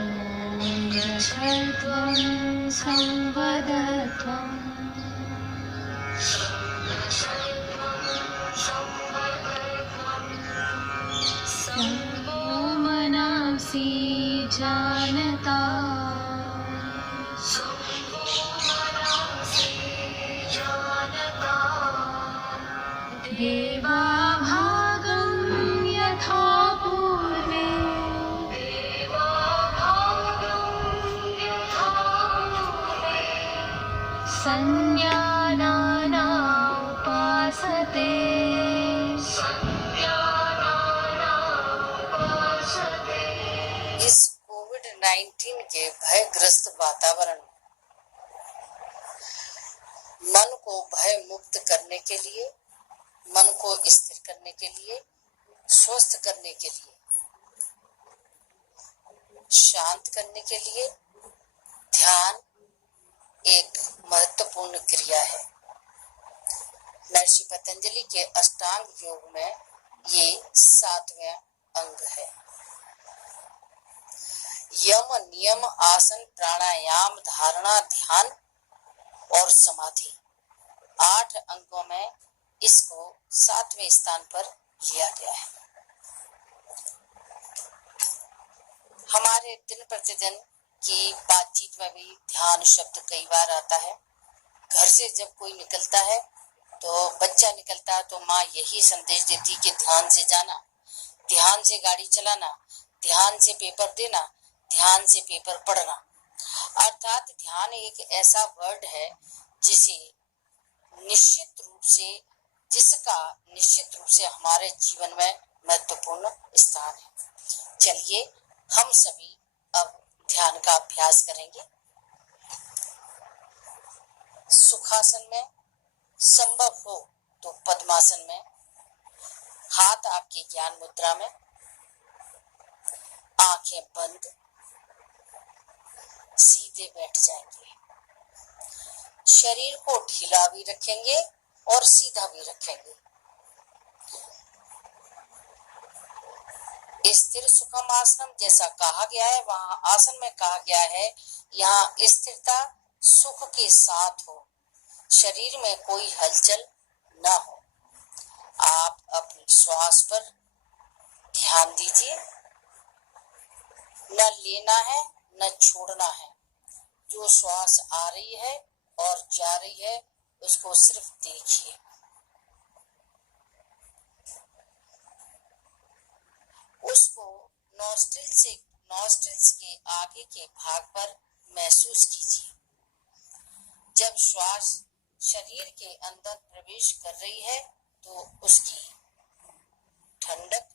ॐ संवदत्वम् servo मनांसि जानता देवा भागं यथा पूर्वे संज्ञानाना उपासते। इस कोविड-19 के भयग्रस्त वातावरण में मन को भय मुक्त करने के लिए, मन को स्थिर करने के लिए, स्वस्थ करने के लिए, शांत करने के लिए ध्यान एक महत्वपूर्ण क्रिया है। महर्षि पतंजलि के अष्टांग योग में ये 7वां अंग है। यम, नियम, आसन, प्राणायाम, धारणा, ध्यान और समाधि 8 अंगों में इसको 7वें स्थान पर लिया गया है। हमारे दिन प्रतिदिन की बातचीत में भी ध्यान शब्द कई बार आता है। घर से जब कोई निकलता है तो बच्चा निकलता है तो माँ यही संदेश देती कि ध्यान से जाना, ध्यान से गाड़ी चलाना, ध्यान से पेपर देना, ध्यान से पेपर पढ़ना। अर्थात ध्यान एक ऐसा वर्ड है जिसका निश्चित रूप से हमारे जीवन में महत्वपूर्ण स्थान है। चलिए हम सभी अब ध्यान का अभ्यास करेंगे। सुखासन में, संभव हो तो पद्मासन में, हाथ आपकी ज्ञान मुद्रा में, आंखें बंद, सीधे बैठ जाएंगे। शरीर को ढीला भी रखेंगे और सीधा भी रखेंगे। स्थिर सुखम आसनम जैसा कहा गया है, वहां आसन में कहा गया है यहाँ स्थिरता सुख के साथ हो, शरीर में कोई हलचल न हो। आप अपनी श्वास पर ध्यान दीजिए। न लेना है न छोड़ना है। जो श्वास आ रही है और जा रही है उसको सिर्फ देखिए। उसको नॉस्ट्रिल्स के आगे के भाग पर महसूस कीजिए। जब श्वास शरीर के अंदर प्रवेश कर रही है तो उसकी ठंडक,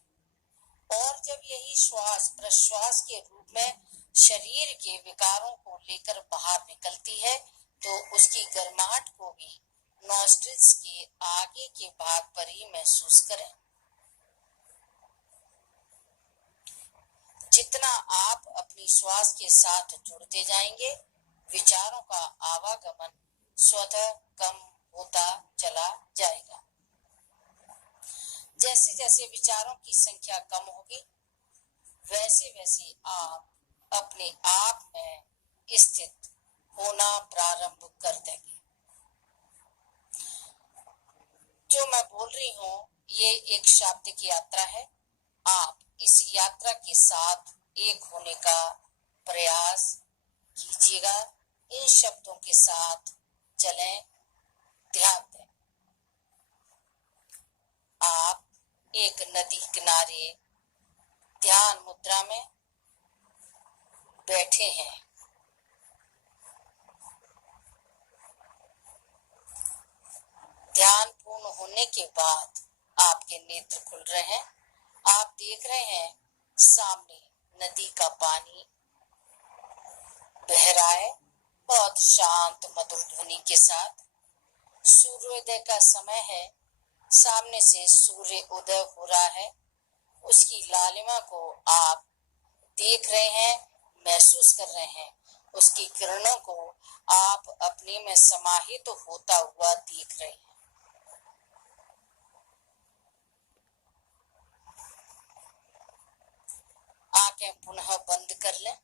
और जब यही श्वास प्रश्वास के रूप में शरीर के विकारों को लेकर बाहर निकलती है तो उसकी गर्माहट को भी नॉस्ट्रिल्स के आगे के भाग पर ही महसूस करें। जितना आप अपनी श्वास के साथ जुड़ते जाएंगे, विचारों का आवागमन स्वतः कम होता चला जाएगा। जैसे जैसे विचारों की संख्या कम होगी, वैसे वैसे आप अपने आप में स्थित होना प्रारंभ कर देंगे। जो मैं बोल रही हूँ ये एक शाब्दिक यात्रा है। आप इस यात्रा के साथ एक होने का प्रयास कीजिएगा। इन शब्दों के साथ चलें, ध्यान दें। आप एक नदी किनारे ध्यान मुद्रा में बैठे हैं। ध्यान पूर्ण होने के बाद आपके नेत्र खुल रहे हैं। आप देख रहे हैं सामने नदी का पानी बह रहा है, बहुत शांत मधुर ध्वनि के साथ। सूर्योदय का समय है, सामने से सूर्य उदय हो रहा है। उसकी लालिमा को आप देख रहे हैं, महसूस कर रहे हैं। उसकी किरणों को आप अपने में समाहित होता हुआ देख रहे हैं। आंखें पुनः बंद कर लें।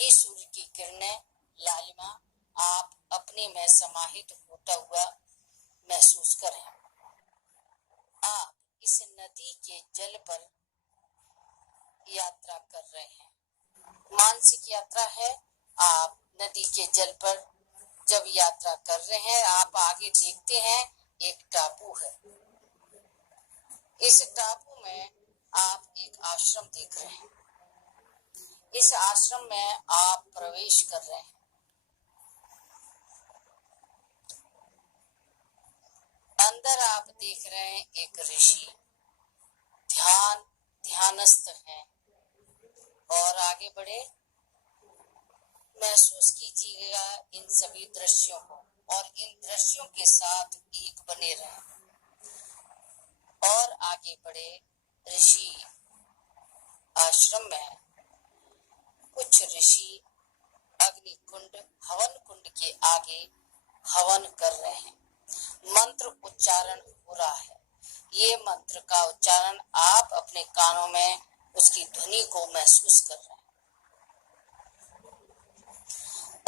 वही सूर्य की किरणें लालिमा आप अपने में समाहित होता हुआ महसूस करें। आप इस नदी के जल पर यात्रा कर रहे हैं, मानसिक यात्रा है। आप नदी के जल पर जब यात्रा कर रहे हैं, आप आगे देखते हैं एक टापू है। इस टापू में आप एक आश्रम देख रहे हैं। इस आश्रम में आप प्रवेश कर रहे हैं। अंदर आप देख रहे हैं एक ऋषि ध्यानस्थ हैं। और आगे बढ़े, महसूस कीजिएगा इन सभी दृश्यों को और इन दृश्यों के साथ एक बने रहें। और आगे बढ़े, ऋषि आश्रम में कुछ ऋषि अग्नि कुंड हवन कुंड के आगे हवन कर रहे हैं। मंत्र उच्चारण हो रहा है। ये मंत्र का उच्चारण आप अपने कानों में उसकी ध्वनि को महसूस कर रहे हैं।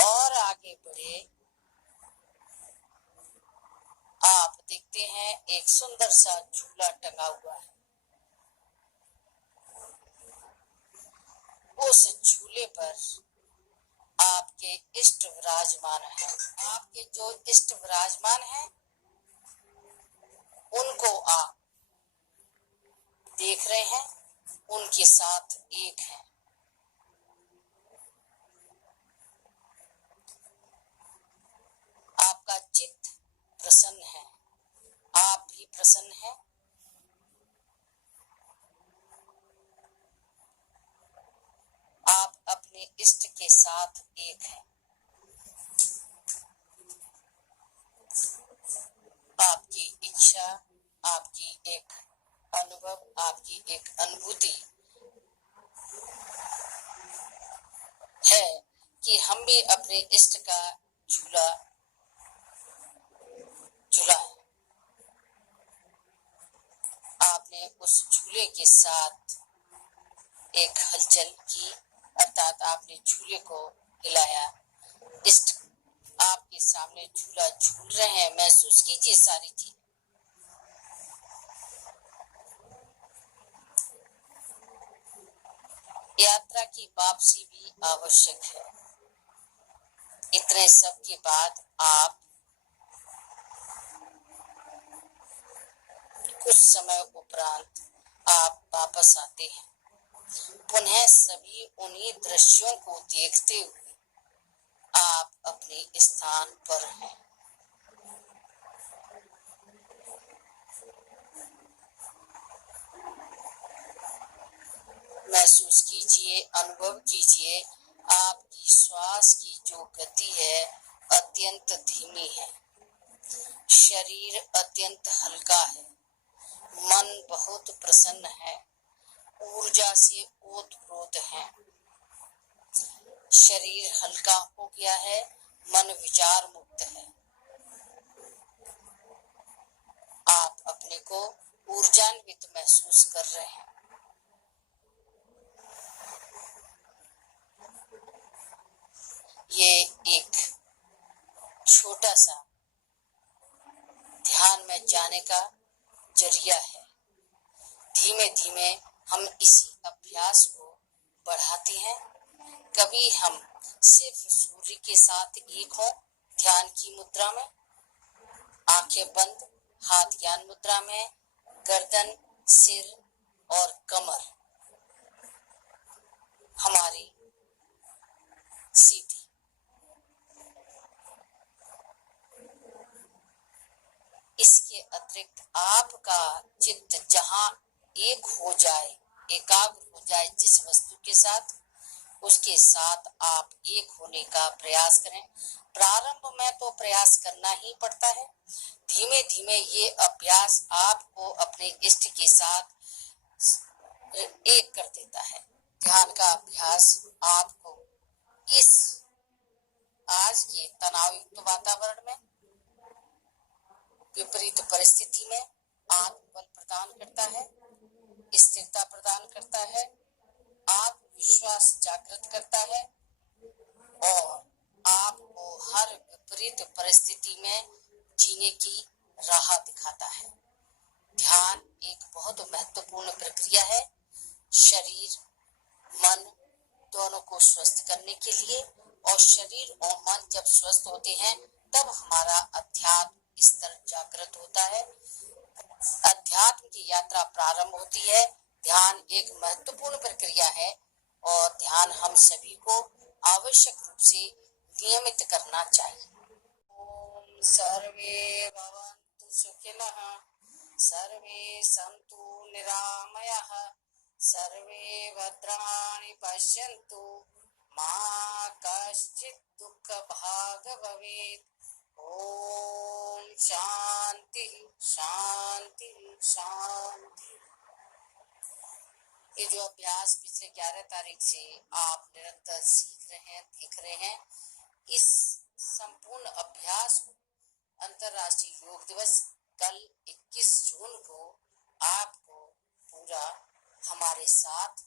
और आगे बढ़े, आप देखते हैं एक सुंदर सा झूला टंगा हुआ है। उस झूले पर आपके इष्ट विराजमान हैं। आपके जो इष्ट विराजमान हैं उनको आप देख रहे हैं, उनके साथ एक हैं। आपका चित्त प्रसन्न है, आप भी प्रसन्न हैं। आप अपने इष्ट के साथ एक हैं। आपकी इच्छा, आपकी एक अनुभव, आपकी एक अनुभूति है कि हम भी अपने इष्ट का झूला झूलाएं। आपने उस झूले के साथ एक हलचल की, अर्थात आपने झूले को हिलाया। इष्ट आपके सामने झूला झूल रहे हैं, महसूस कीजिए सारी चीज। यात्रा की वापसी भी आवश्यक है। इतने सब के बाद आप कुछ समय उपरांत आप वापस आते हैं। पुनः सभी उन्हीं दृश्यों को देखते हुए आप अपने स्थान पर हैं। महसूस कीजिए, अनुभव कीजिए, आपकी श्वास की जो गति है अत्यंत धीमी है। शरीर अत्यंत हल्का है। मन बहुत प्रसन्न है, ऊर्जा से ओतप्रोत है। शरीर हल्का हो गया है, मन विचार मुक्त है। आप अपने को ऊर्जान्वित महसूस कर रहे हैं। ये एक छोटा सा ध्यान में जाने का जरिया है। धीमे धीमे हम इसी अभ्यास को बढ़ाते हैं। कभी हम सिर्फ सूर्य के साथ एक हों ध्यान की मुद्रा में, आंखें बंद, हाथ ज्ञान मुद्रा में, गर्दन, सिर और कमर हमारी सीधी। इसके अतिरिक्त आपका चित्त जहां एक हो जाए, एकाग्र हो जाए जिस वस्तु के साथ, उसके साथ आप एक होने का प्रयास करें। प्रारंभ में तो प्रयास करना ही पड़ता है। धीमे धीमे ये अभ्यास आपको अपने इष्ट के साथ एक कर देता है। ध्यान का अभ्यास आपको इस आज के तनावयुक्त वातावरण में, विपरीत परिस्थिति में आत्मबल प्रदान करता है, स्थिरता प्रदान करता है, आत्मविश्वास जागृत करता है, और आपको हर विपरीत परिस्थिति में जीने की राह दिखाता है। ध्यान एक बहुत महत्वपूर्ण प्रक्रिया है। शरीर मन दोनों को स्वस्थ करने के लिए, और शरीर और मन जब स्वस्थ होते हैं तब हमारा अध्यात्म स्तर जागृत होता है, अध्यात्म की यात्रा प्रारंभ होती है। ध्यान एक महत्वपूर्ण प्रक्रिया है और ध्यान हम सभी को आवश्यक रूप से नियमित करना चाहिए। ओम सर्वे भवन्तु सुखिनः, सर्वे सन्तु निरामयाः, सर्वे भद्राणि पश्यन्तु, मा कश्चित् दुःखभाग् भवेत्। ओम शांति शांति शांति। ये जो अभ्यास पिछले 11 तारीख से आप निरंतर सीख रहे हैं, देख रहे हैं, इस संपूर्ण अभ्यास को अंतर्राष्ट्रीय योग दिवस कल 21 जून को आपको पूरा हमारे साथ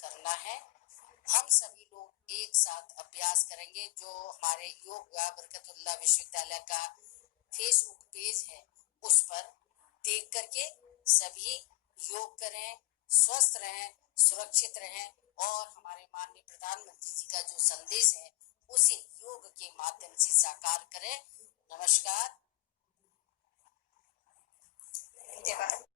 करना है। हम सभी लोग एक साथ अभ्यास करेंगे। जो हमारे योग बरकतुल्लाह विश्वविद्यालय का फेसबुक पेज है उस पर देख करके सभी योग करें, स्वस्थ रहें, सुरक्षित रहें और हमारे माननीय प्रधानमंत्री जी का जो संदेश है उसे योग के माध्यम से साकार करें। नमस्कार। धन्यवाद।